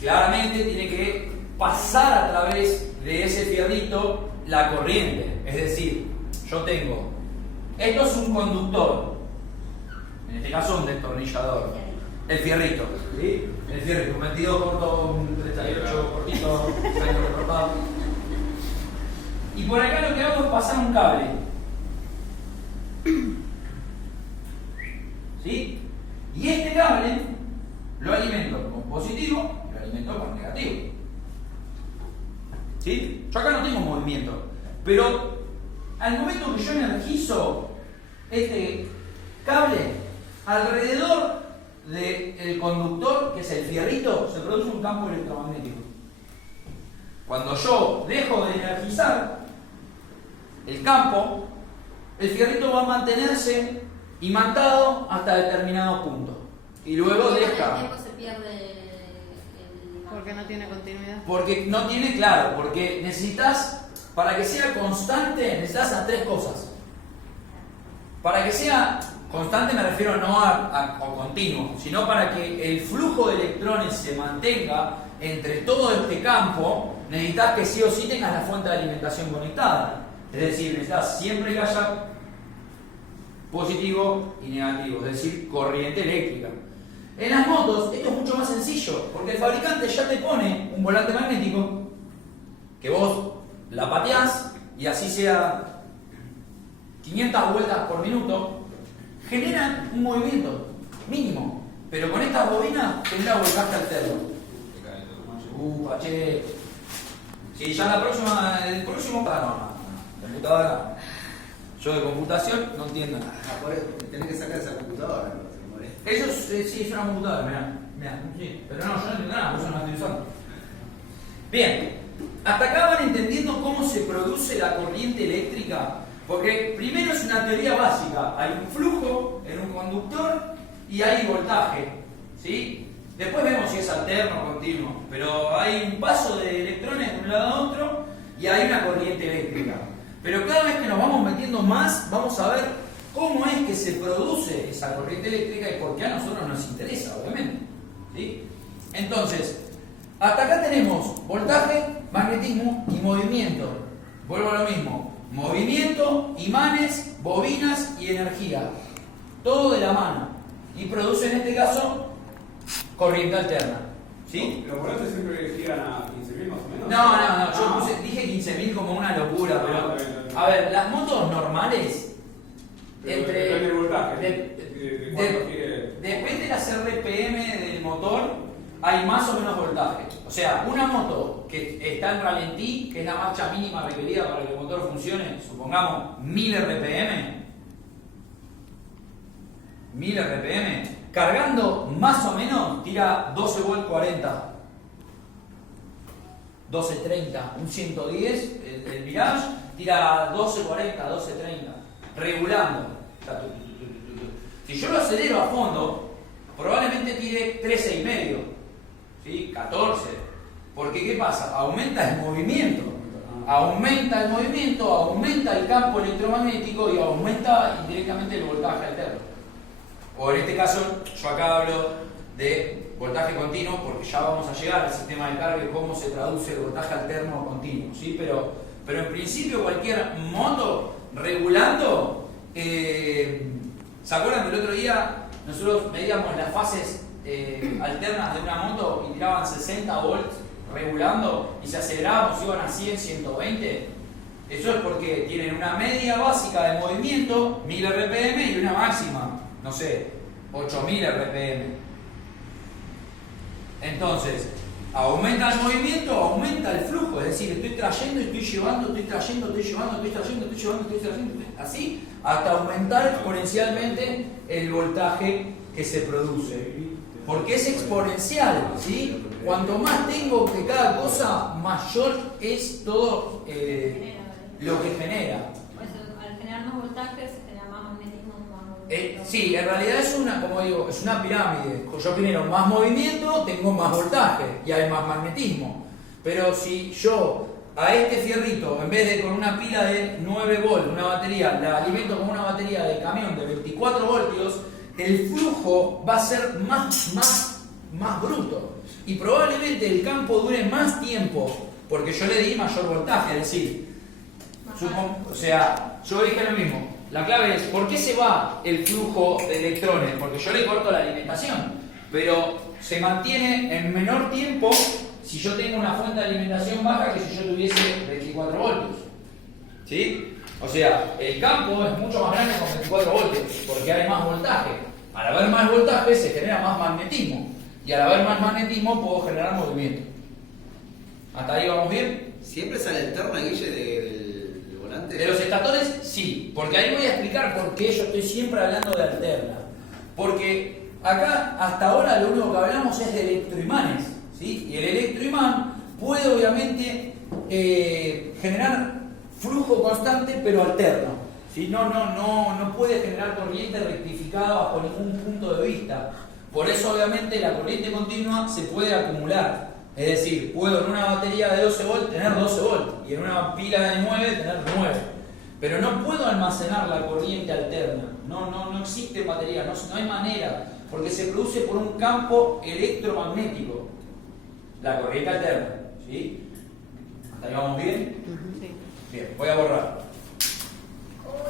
claramente tiene que pasar a través de ese fierrito la corriente. Es decir, yo tengo, esto es un conductor, en este caso un destornillador, el fierrito, ¿sí? El fierrito, un 22 corto, un 38 cortito, 30 recortado. Y por acá lo que hago es pasar un cable, ¿sí? Y este cable lo alimento con positivo y lo alimento con negativo, ¿sí? Yo acá no tengo movimiento, pero al momento que yo energizo este cable, alrededor del conductor, que es el fierrito, se produce un campo electromagnético. Cuando yo dejo de energizar el campo, el fierrito va a mantenerse imantado hasta determinado punto. Y luego deja. ¿El tiempo se pierde? Porque no tiene continuidad. Porque no tiene, claro, porque necesitas, para que sea constante, necesitas a tres cosas. Para que sea constante me refiero no a continuo, sino para que el flujo de electrones se mantenga entre todo este campo, necesitas que sí o sí tengas la fuente de alimentación conectada. Es decir, necesitas siempre que haya positivo y negativo, es decir, corriente eléctrica. En las motos esto es mucho más sencillo, porque el fabricante ya te pone un volante magnético que vos la pateás y así sea 500 vueltas por minuto, genera un movimiento mínimo, pero con estas bobinas genera voltaje alterno. Che. Sí, ya la próxima, el próximo computadora. Yo de computación no entiendo nada. Tenés que sacar esa computadora. Eso sí es una computadora, mirá, sí, pero no, yo no entiendo nada, por eso no la estoy usando. Bien, hasta acá van entendiendo cómo se produce la corriente eléctrica, porque primero es una teoría básica, hay un flujo en un conductor y hay voltaje, ¿sí? Después vemos si es alterno o continuo, pero hay un paso de electrones de un lado a otro y hay una corriente eléctrica. Pero cada vez que nos vamos metiendo más, vamos a ver cómo es que se produce esa corriente eléctrica y por qué a nosotros nos interesa, obviamente, ¿sí? Entonces, hasta acá tenemos voltaje, magnetismo y movimiento. Vuelvo a lo mismo, movimiento, imanes, bobinas y energía. Todo de la mano. Y produce en este caso corriente alterna, ¿sí? ¿Los volantes siempre giran a 15.000 más o menos? No, yo dije 15.000 como una locura, pero a ver, las motos normales Depende del voltaje. Depende de las RPM del motor, hay más o menos voltaje. O sea, una moto que está en ralentí, que es la marcha mínima requerida para que el motor funcione, supongamos 1000 RPM, cargando más o menos tira 12 volt 40, 1230, un 110, el Mirage tira 1240, 1230, regulando. Si yo lo acelero a fondo, probablemente tire 13,5, ¿sí? 14, porque ¿qué pasa? Aumenta el movimiento, aumenta el campo electromagnético y aumenta indirectamente el voltaje alterno. O en este caso, yo acá hablo de voltaje continuo porque ya vamos a llegar al sistema de carga y cómo se traduce el voltaje alterno a continuo, ¿sí? Pero en principio cualquier moto regulando, ¿se acuerdan que el otro día nosotros medíamos las fases alternas de una moto y tiraban 60 volts regulando y si acelerábamos iban a 100, 120? Eso es porque tienen una media básica de movimiento, 1000 RPM, y una máxima, no sé, 8000 RPM. Entonces, aumenta el movimiento, aumenta el flujo, es decir, estoy trayendo, estoy llevando, así, hasta aumentar exponencialmente el voltaje que se produce. Porque es exponencial, ¿sí? Cuanto más tengo de cada cosa, mayor es todo lo que genera. Al generar más voltaje se genera más magnetismo, más movimiento. Sí, en realidad es una, como digo, es una pirámide. Yo genero más movimiento, tengo más voltaje y hay más magnetismo. Pero si yo a este fierrito, en vez de con una pila de 9 volts, una batería, la alimento con una batería de camión de 24 voltios, el flujo va a ser más bruto. Y probablemente el campo dure más tiempo porque yo le di mayor voltaje, es decir, o sea, yo dije lo mismo. La clave es, ¿por qué se va el flujo de electrones? Porque yo le corto la alimentación, pero se mantiene en menor tiempo si yo tengo una fuente de alimentación baja que si yo tuviese 24 voltios. ¿Sí? O sea, el campo es mucho más grande con 24 voltios, porque hay más voltaje. Al haber más voltaje se genera más magnetismo, y al haber más magnetismo puedo generar movimiento. ¿Hasta ahí vamos bien? ¿Siempre sale alterna, Guille, del volante? De los estatores, sí, porque ahí voy a explicar por qué yo estoy siempre hablando de alterna. Porque acá, hasta ahora, lo único que hablamos es de electroimanes, ¿sí? Y el electroimán puede, obviamente, generar flujo constante, pero alterno, ¿sí? No puede generar corriente rectificada bajo ningún punto de vista. Por eso, obviamente, la corriente continua se puede acumular. Es decir, puedo en una batería de 12 volts tener 12 volts y en una pila de 9 tener 9. Pero no puedo almacenar la corriente alterna. No existe batería, no hay manera, porque se produce por un campo electromagnético. La corriente alterna, ¿sí? ¿Hasta ahí vamos bien? Sí. Bien, voy a borrar.